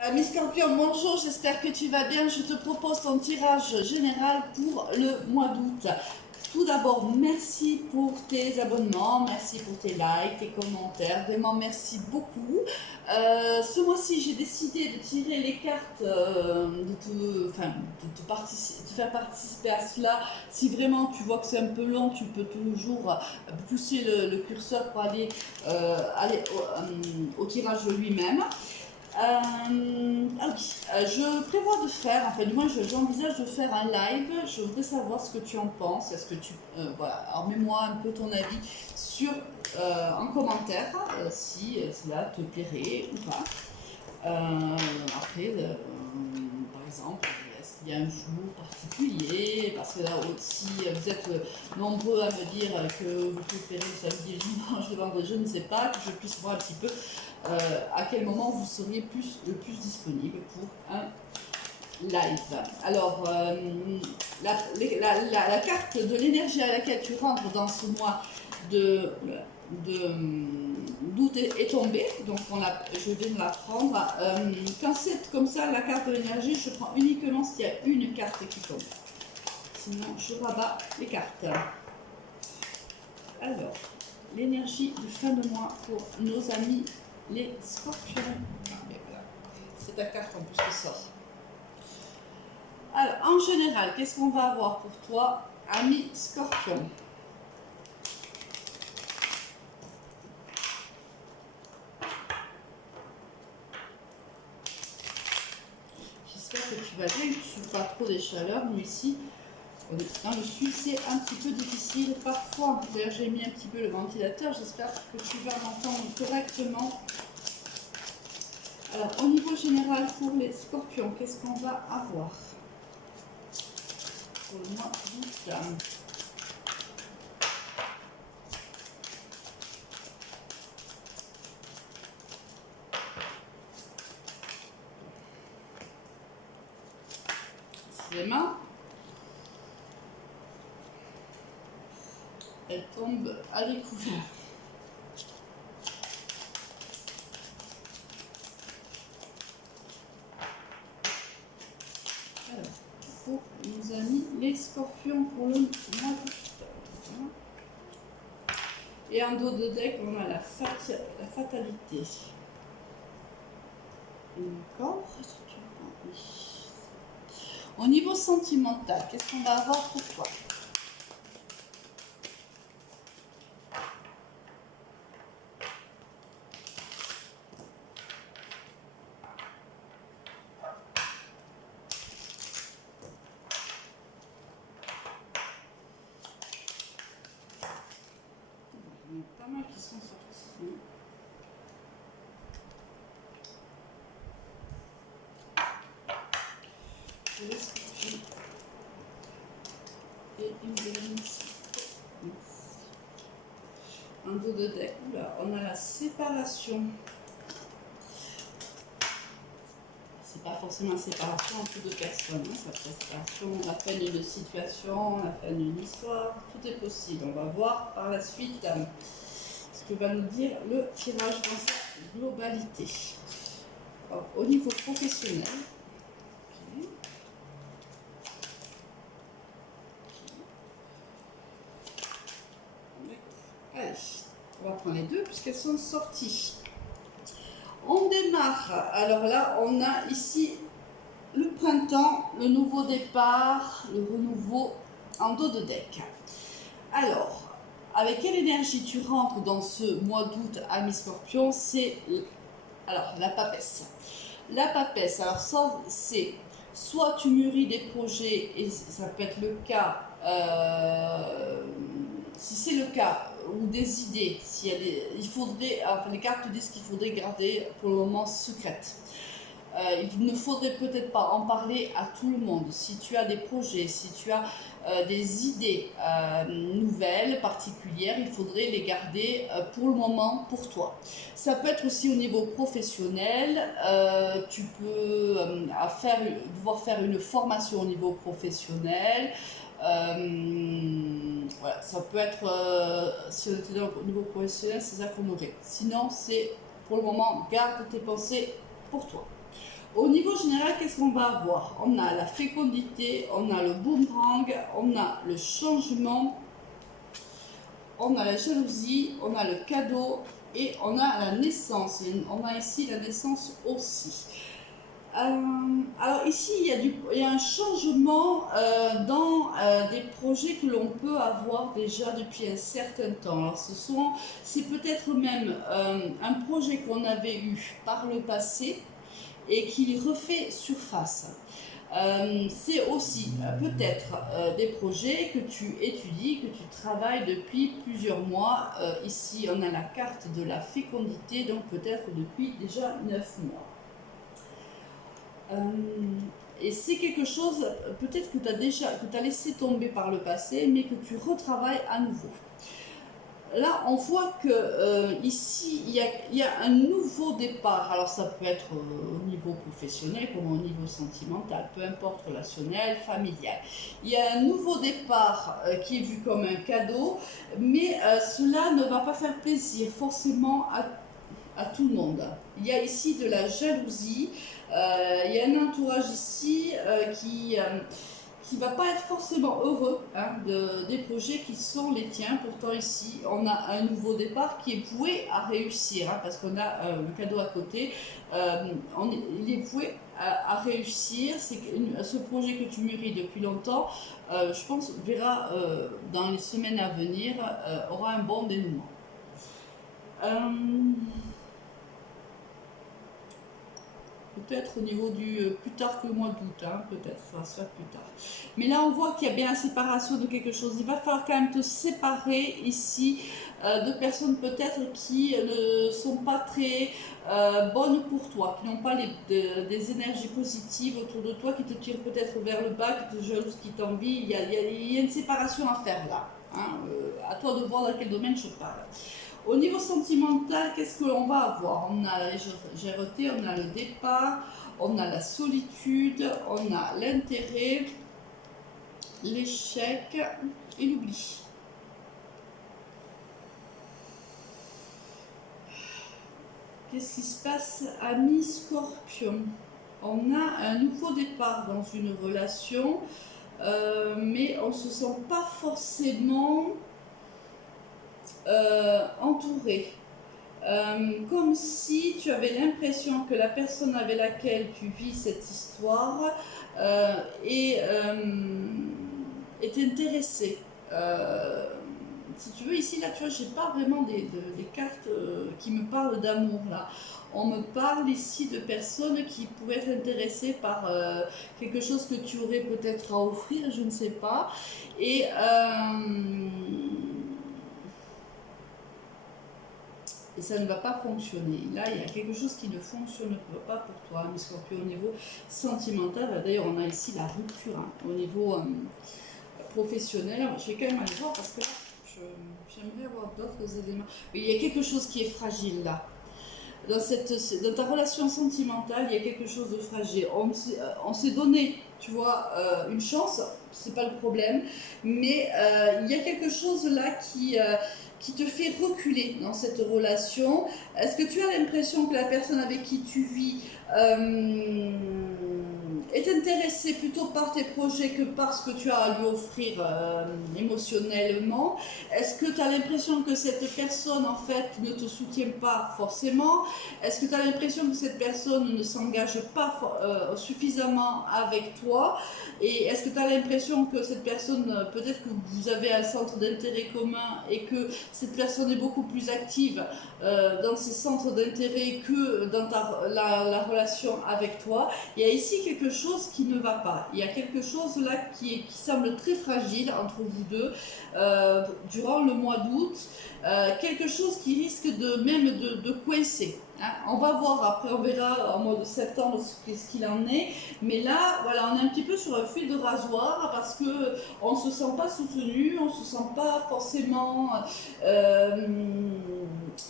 Ami Scorpion, bonjour, j'espère que tu vas bien. Je te propose ton tirage général pour le mois d'août. Tout d'abord, merci pour tes abonnements, merci pour tes likes, tes commentaires, vraiment merci beaucoup. Ce mois-ci, j'ai décidé de tirer les cartes, de te faire participer à cela. Si vraiment tu vois que c'est un peu long, tu peux toujours pousser le curseur pour aller au tirage lui-même. Je prévois de faire, enfin du moins j'envisage de faire un live. Je voudrais savoir ce que tu en penses. Est-ce que tu, voilà, alors mets-moi un peu ton avis sur, en commentaire, si cela te plairait ou pas. Après, par exemple, est-ce qu'il y a un jour particulier? Parce que là aussi, vous êtes nombreux à me dire que vous préférez le samedi, le dimanche, le vendredi, je ne sais pas, que je puisse voir un petit peu à quel moment vous seriez le plus disponible pour un live. Alors, la carte de l'énergie à laquelle tu rentres dans ce mois de d'août est tombée, donc je viens de la prendre. Quand c'est comme ça, la carte de l'énergie, je prends uniquement s'il y a une carte qui tombe. Sinon, je rabats les cartes. Alors, l'énergie de fin de mois pour nos amis les scorpions. Voilà. C'est ta carte en plus qui sort. Alors, en général, qu'est-ce qu'on va avoir pour toi, ami scorpion? J'espère que tu vas bien, que tu ne souffres pas trop des chaleurs. Nous ici, dans le sud, c'est un petit peu difficile parfois. D'ailleurs, j'ai mis un petit peu le ventilateur. J'espère que tu vas m'entendre correctement. Alors, au niveau général, pour les scorpions, qu'est-ce qu'on va avoir pour le mois d'août? Les mains, elles tombent à découvert. Alors, pour nos amis les scorpions pour le mois d'août. Et en dos de deck, on a la fatalité. D'accord. Au niveau sentimental, qu'est-ce qu'on va avoir pour toi? Il y en a pas mal qui sont sortis. Les scorpions. Et une dernière ici. Un dos de deck. Oula, on a la séparation. C'est pas forcément une séparation entre deux personnes. Hein. Ça peut être séparation, la fin d'une situation, la fin d'une histoire. Tout est possible. On va voir par la suite ce que va nous dire le tirage dans sa globalité. Alors, au niveau professionnel, okay. Allez, on va prendre les deux puisqu'elles sont sorties. On démarre. Alors là, on a ici le printemps, le nouveau départ, le renouveau en dos de deck. Alors, avec quelle énergie tu rentres dans ce mois d'août, ami Scorpion? C'est alors la papesse. La papesse, alors ça, c'est soit tu mûris des projets, et ça peut être le cas, si c'est le cas, ou des idées, il faudrait, enfin, les cartes te disent qu'il faudrait garder pour le moment secrète. Il ne faudrait peut-être pas en parler à tout le monde. Si tu as des projets, si tu as des idées nouvelles, particulières, il faudrait les garder pour le moment pour toi. Ça peut être aussi au niveau professionnel. Tu peux devoir faire une formation au niveau professionnel. Voilà, ça peut être, si on était au niveau professionnel, c'est ça qu'on aurait. Sinon, c'est pour le moment, garde tes pensées pour toi. Au niveau général, qu'est-ce qu'on va avoir? On a la fécondité, on a le boomerang, on a le changement, on a la jalousie, on a le cadeau et on a la naissance. On a ici la naissance aussi. Alors ici, il y a un changement dans des projets que l'on peut avoir déjà depuis un certain temps. Alors c'est peut-être même un projet qu'on avait eu par le passé et qui refait surface. C'est aussi peut-être des projets que tu étudies, que tu travailles depuis plusieurs mois. Ici, on a la carte de la fécondité, donc peut-être depuis déjà 9 mois. Et c'est quelque chose peut-être que tu as laissé tomber par le passé, mais que tu retravailles à nouveau. Là, on voit que ici, il y a un nouveau départ. Alors, ça peut être au niveau professionnel comme au niveau sentimental, peu importe, relationnel, familial. Il y a un nouveau départ qui est vu comme un cadeau, mais cela ne va pas faire plaisir forcément à tout le monde. Il y a ici de la jalousie, il y a un entourage ici qui va pas être forcément heureux des projets qui sont les tiens. Pourtant ici, on a un nouveau départ qui est voué à réussir, parce qu'on a le cadeau à côté. Il est voué à réussir. Ce projet que tu mûris depuis longtemps, je pense, verra dans les semaines à venir, aura un bon dénouement. Peut-être au niveau du plus tard que le mois d'août, peut-être, ça va se faire plus tard. Mais là, on voit qu'il y a bien la séparation de quelque chose. Il va falloir quand même te séparer ici de personnes peut-être qui ne sont pas très bonnes pour toi, qui n'ont pas des énergies positives autour de toi, qui te tirent peut-être vers le bas, qui te jalousent, qui t'envient. Il y a une séparation à faire là. À toi de voir dans quel domaine je parle. Au niveau sentimental, qu'est-ce que l'on va avoir? On a la légèreté, on a le départ, on a la solitude, on a l'intérêt, l'échec et l'oubli. Qu'est-ce qui se passe, ami Scorpion? On a un nouveau départ dans une relation, mais on ne se sent pas forcément entouré. Comme si tu avais l'impression que la personne avec laquelle tu vis cette histoire est intéressée. Si tu veux, ici, là, tu vois, j'ai pas vraiment des cartes qui me parlent d'amour, là. On me parle ici de personnes qui pourraient être intéressées par quelque chose que tu aurais peut-être à offrir, je ne sais pas. Et ça ne va pas fonctionner. Là, il y a quelque chose qui ne fonctionne pas pour toi, mes scorpions, au niveau sentimental. D'ailleurs, on a ici la rupture au niveau professionnel. Je vais quand même aller voir parce que là, j'aimerais avoir d'autres éléments. Mais il y a quelque chose qui est fragile là. Dans ta relation sentimentale, il y a quelque chose de fragile. On s'est donné, tu vois, une chance, c'est pas le problème, mais il y a quelque chose là qui te fait reculer dans cette relation. Est-ce que tu as l'impression que la personne avec qui tu vis est intéressée plutôt par tes projets que par ce que tu as à lui offrir émotionnellement? Est-ce que tu as l'impression que cette personne en fait ne te soutient pas forcément? Est-ce que tu as l'impression que cette personne ne s'engage pas suffisamment avec toi? Et est-ce que tu as l'impression que cette personne, peut-être que vous avez un centre d'intérêt commun et que cette personne est beaucoup plus active dans ses centres d'intérêt que dans la relation avec toi? Il y a ici quelque chose qui ne va pas. Il y a quelque chose là qui semble très fragile entre vous deux durant le mois d'août. Quelque chose qui risque de coincer. On va voir après, on verra en mois de septembre ce qu'il en est. Mais là, voilà, on est un petit peu sur un fil de rasoir parce que on se sent pas soutenu, on se sent pas forcément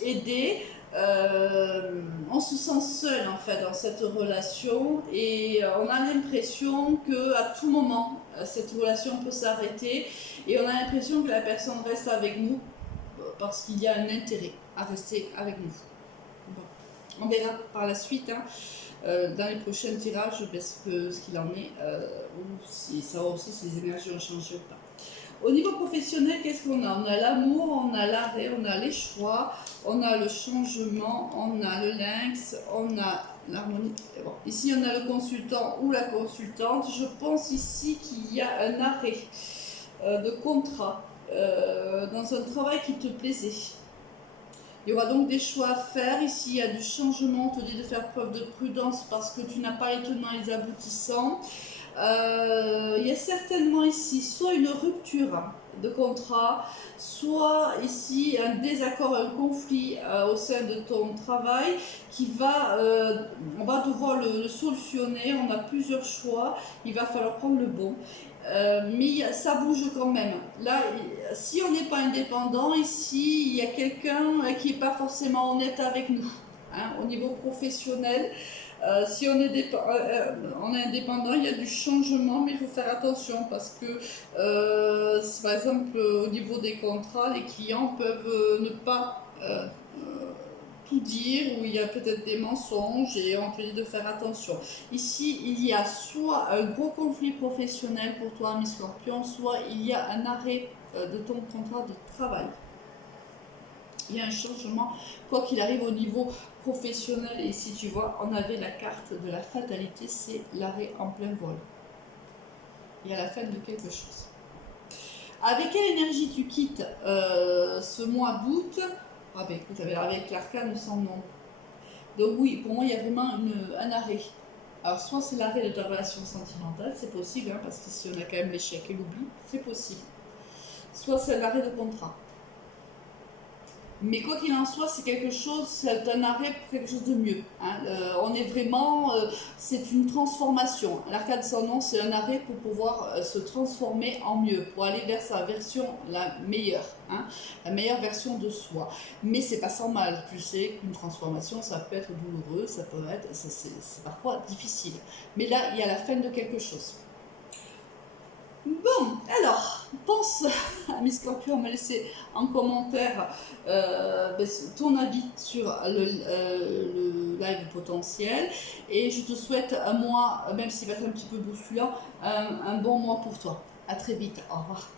aidé. On se sent seul en fait dans cette relation et on a l'impression que à tout moment cette relation peut s'arrêter et on a l'impression que la personne reste avec nous parce qu'il y a un intérêt à rester avec nous. Bon. On verra par la suite, hein, dans les prochains tirages, ce qu'il en est, ou si ça aussi si les énergies ont changé ou pas. Au niveau professionnel, qu'est-ce qu'on a? On a l'amour, on a l'arrêt, on a les choix, on a le changement, on a le lynx, on a l'harmonie. Bon, ici, on a le consultant ou la consultante. Je pense ici qu'il y a un arrêt de contrat dans un travail qui te plaisait. Il y aura donc des choix à faire. Ici, il y a du changement. On te dit de faire preuve de prudence parce que tu n'as pas les tenants et les aboutissants. Il y a certainement ici soit une rupture de contrat, soit ici un désaccord, un conflit au sein de ton travail qui va, on va devoir le solutionner. On a plusieurs choix, il va falloir prendre le bon. Mais ça bouge quand même. Là, si on n'est pas indépendant, ici, il y a quelqu'un qui n'est pas forcément honnête avec nous, hein, au niveau professionnel. Si on est, on est indépendant, il y a du changement, mais il faut faire attention parce que, par exemple, au niveau des contrats, les clients peuvent ne pas tout dire, ou il y a peut-être des mensonges et on te dit de faire attention. Ici, il y a soit un gros conflit professionnel pour toi, ami Scorpion, soit il y a un arrêt de ton contrat de travail. Il y a un changement, quoi qu'il arrive au niveau professionnel. Et ici, tu vois, on avait la carte de la fatalité, c'est l'arrêt en plein vol. Il y a la fin de quelque chose. Avec quelle énergie tu quittes ce mois d'août? Ah ben écoute, avec l'arcane sans nom. Donc oui, pour moi, il y a vraiment un arrêt. Alors soit c'est l'arrêt de ta relation sentimentale, c'est possible, hein, parce qu'ici on a quand même l'échec et l'oubli, c'est possible. Soit c'est l'arrêt de contrat. Mais quoi qu'il en soit, c'est quelque chose, c'est un arrêt pour quelque chose de mieux. Hein. On est vraiment, c'est une transformation. L'arcane sans nom, c'est un arrêt pour pouvoir se transformer en mieux, pour aller vers sa version la meilleure, hein, la meilleure version de soi. Mais c'est pas sans mal. Tu sais qu'une transformation, ça peut être douloureux, ça peut être, c'est parfois difficile. Mais là, il y a la fin de quelque chose. Bon, alors, pense, ami Scorpion, me laisser en commentaire ton avis sur le live potentiel. Et je te souhaite un mois, même s'il va être un petit peu bousculant, un bon mois pour toi. À très vite, au revoir.